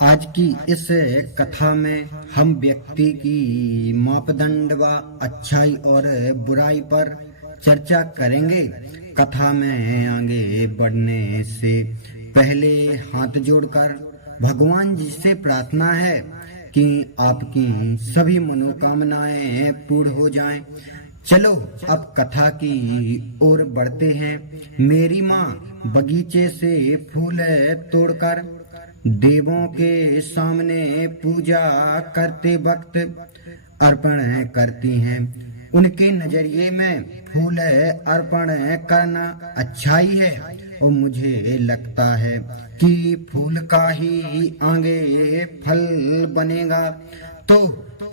आज की इस कथा में हम व्यक्ति की मापदंड व अच्छाई और बुराई पर चर्चा करेंगे। कथा में आगे बढ़ने से पहले हाथ जोड़कर भगवान जी से प्रार्थना है कि आपकी सभी मनोकामनाएं पूर्ण हो जाएं। चलो अब कथा की ओर बढ़ते हैं। मेरी माँ बगीचे से फूल तोड़कर देवों के सामने पूजा करते वक्त अर्पण करती हैं। उनके नजरिए में फूल अर्पण करना अच्छाई है और मुझे लगता है कि फूल का ही आगे फल बनेगा। तो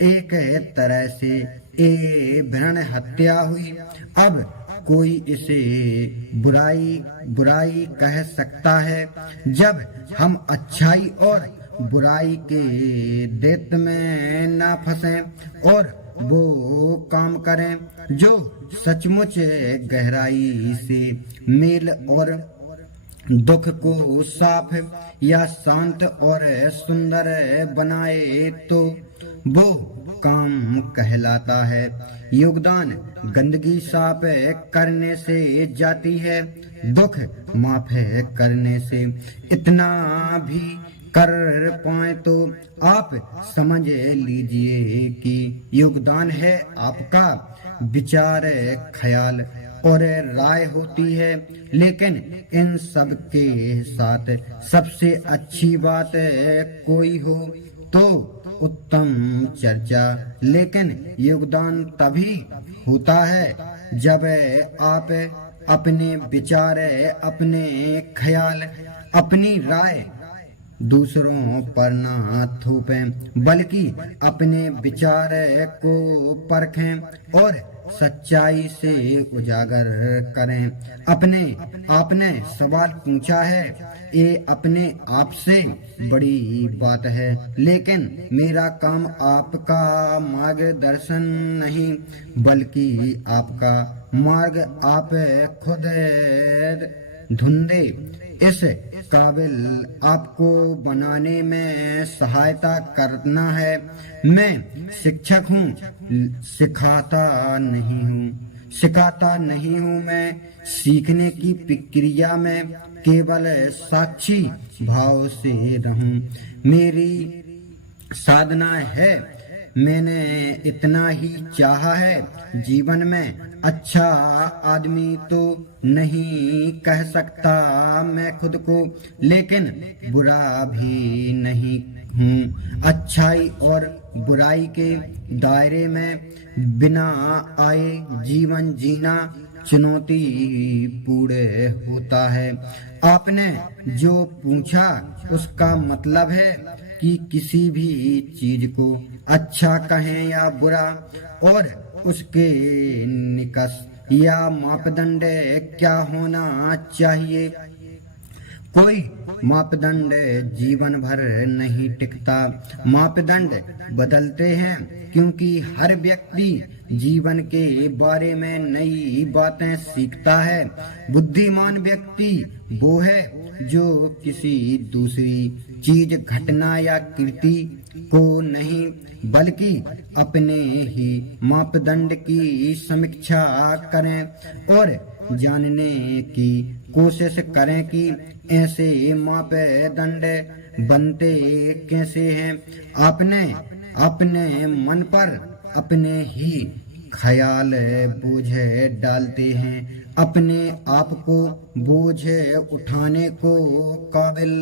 एक तरह से ये भ्रूण हत्या हुई। अब कोई इसे बुराई कह सकता है जब हम अच्छाई और बुराई के द्वंद्व में ना फंसें और वो काम करें जो सचमुच गहराई से मेल और दुख को साफ या शांत और सुंदर बनाए तो वो काम कहलाता है। योगदान गंदगी साफ करने से जाती है, दुख माफ करने से। इतना भी कर पाए तो आप समझ लीजिए कि योगदान है आपका विचार, ख्याल और राय होती है। लेकिन इन सब के साथ सबसे अच्छी बात कोई हो तो उत्तम चर्चा। लेकिन योगदान तभी होता है जब आप अपने विचार, अपने ख्याल, अपनी राय दूसरों पर ना थोपें बल्कि अपने विचार को परखें और सच्चाई से उजागर करें। आपने सवाल पूछा है, ये अपने आप से बड़ी बात है, लेकिन मेरा काम आपका मार्गदर्शन नहीं बल्कि आपका मार्ग आप खुद ढूंढे। इस काबिल आपको बनाने में सहायता करना है। मैं शिक्षक हूँ, सिखाता नहीं हूँ। मैं सीखने की प्रक्रिया में केवल साक्षी भाव से रहूं। मेरी साधना है, मैंने इतना ही चाहा है। जीवन में अच्छा आदमी तो नहीं कह सकता मैं खुद को, लेकिन बुरा भी नहीं हूँ। अच्छाई और बुराई के दायरे में बिना आए जीवन जीना चुनौती पूर्ण होता है। आपने जो पूछा उसका मतलब है कि किसी भी चीज को अच्छा कहें या बुरा, और उसके निकष या मापदंड क्या होना चाहिए। कोई मापदंड जीवन भर नहीं टिकता। मापदंड बदलते हैं क्योंकि हर व्यक्ति जीवन के बारे में नई बातें सीखता है। बुद्धिमान व्यक्ति वो है जो किसी दूसरी चीज, घटना या कृति को नहीं बल्कि अपने ही मापदंड की समीक्षा करें और जानने की कोशिश करें कि ऐसे मापदंड बनते कैसे हैं। आपने अपने मन पर अपने ही ख्याल बोझ डालते हैं। अपने आप को बोझ उठाने को काबिल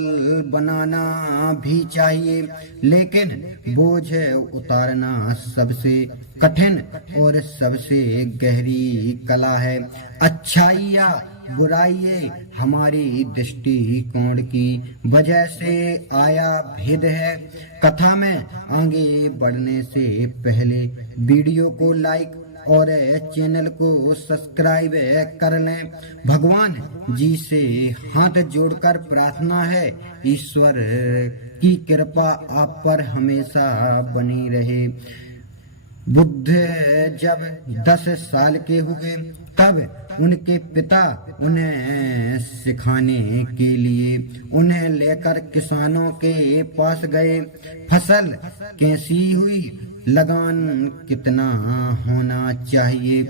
बनाना भी चाहिए, लेकिन बोझ उतारना सबसे कठिन और सबसे गहरी कला है। अच्छाई या बुराई हमारी दृष्टिकोण की वजह से आया भेद है। कथा में आगे बढ़ने से पहले वीडियो को लाइक और चैनल को सब्सक्राइब कर लें। भगवान जी से हाथ जोड़कर प्रार्थना है, ईश्वर की कृपा आप पर हमेशा बनी रहे। बुद्ध जब 10 साल के हुए तब उनके पिता उन्हें सिखाने के लिए उन्हें लेकर किसानों के पास गए। फसल कैसी हुई, लगान कितना होना चाहिए,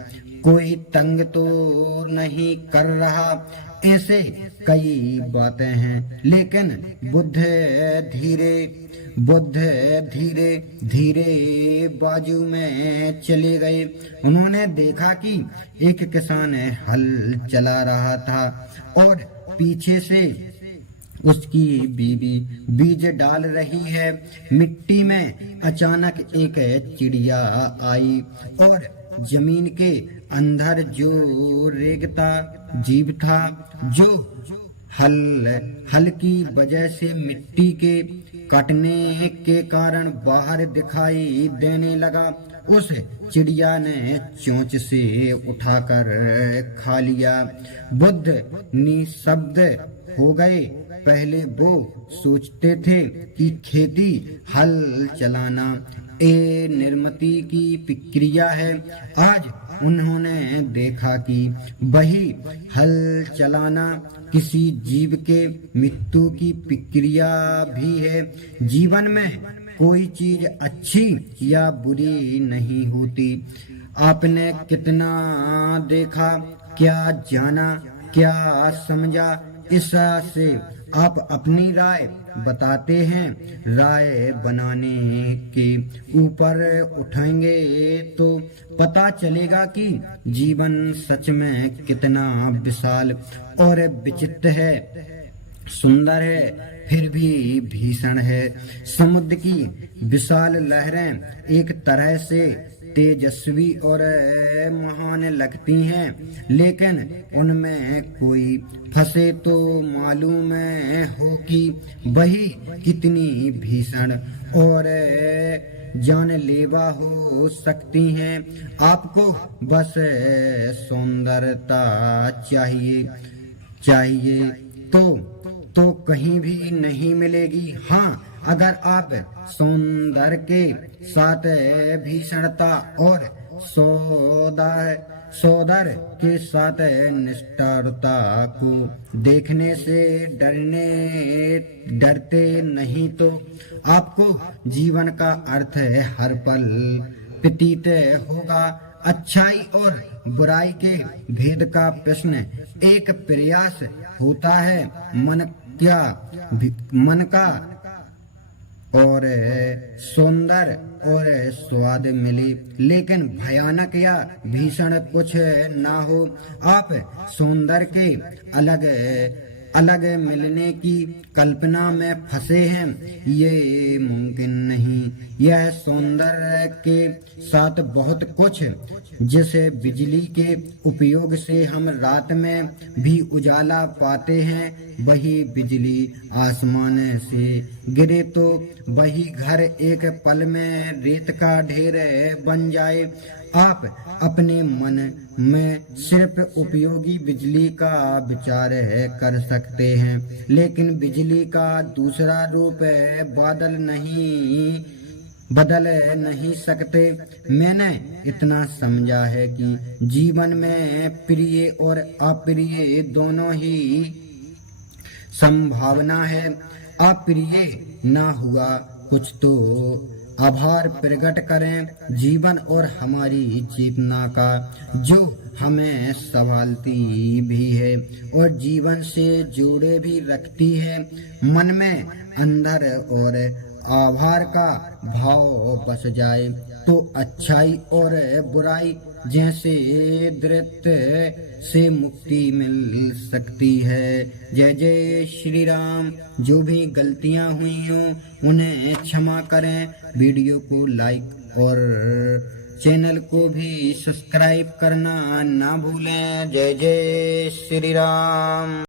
कोई तंग तो नहीं कर रहा, ऐसे कई बातें हैं। लेकिन बुद्ध धीरे धीरे बाजू में चले गए। उन्होंने देखा कि एक किसान हल चला रहा था और पीछे से उसकी बीवी बीज डाल रही है। मिट्टी में अचानक एक चिड़िया आई और जमीन के अंदर जो रेगता जीव था, जो हल की वजह से मिट्टी के कटने के कारण बाहर दिखाई देने लगा, उस चिड़िया ने चोंच से उठाकर खा लिया। बुद्ध निशब्द हो गए। पहले वो सोचते थे कि खेती हल चलाना निर्मित की प्रक्रिया है। आज उन्होंने देखा कि वही हल चलाना किसी जीव के मृत्यु की प्रक्रिया भी है। जीवन में कोई चीज अच्छी या बुरी नहीं होती। आपने कितना देखा, क्या जाना, क्या समझा, इससे आप अपनी राय बताते हैं। राय बनाने के ऊपर उठाएंगे तो पता चलेगा कि जीवन सच में कितना विशाल और विचित्र है, सुंदर है, फिर भी भीषण है। समुद्र की विशाल लहरें एक तरह से तेजस्वी और महान लगती हैं, लेकिन उनमें कोई फंसे तो मालूम हो कि वही कितनी भीषण और जानलेवा हो सकती हैं। आपको बस सुंदरता चाहिए तो कहीं भी नहीं मिलेगी। हाँ, अगर आप सौंदर्य के साथ भीषणता और सौंदर्य के साथ निष्ठुरता को देखने से डरते नहीं तो आपको जीवन का अर्थ हर पल प्रतीत होगा। अच्छाई और बुराई के भेद का प्रश्न एक प्रयास होता है मन का और सौंदर्य और स्वाद मिले, लेकिन भयानक या भीषण कुछ ना हो। आप सौंदर्य के अलग मिलने की कल्पना में फंसे हैं, ये मुमकिन नहीं। यह सौंदर्य के साथ बहुत कुछ, जैसे बिजली के उपयोग से हम रात में भी उजाला पाते हैं, वही बिजली आसमान से गिरे तो वही घर एक पल में रेत का ढेर बन जाए। आप अपने मन में सिर्फ उपयोगी बिजली का विचार कर सकते हैं, लेकिन बिजली का दूसरा रूप बदल नहीं सकते। मैंने इतना समझा है कि जीवन में प्रिय और अप्रिय दोनों ही संभावना है। अप्रिय ना हुआ कुछ तो आभार प्रकट करें जीवन और हमारी चेतना का, जो हमें संभालती भी है और जीवन से जोड़े भी रखती है। मन में अंदर और आभार का भाव बस जाए तो अच्छाई और बुराई जैसे दृत्य से मुक्ति मिल सकती है। जय जय श्री राम। जो भी गलतियां हुई हों उन्हें क्षमा करें। वीडियो को लाइक और चैनल को भी सब्सक्राइब करना ना भूलें। जय जय श्री राम।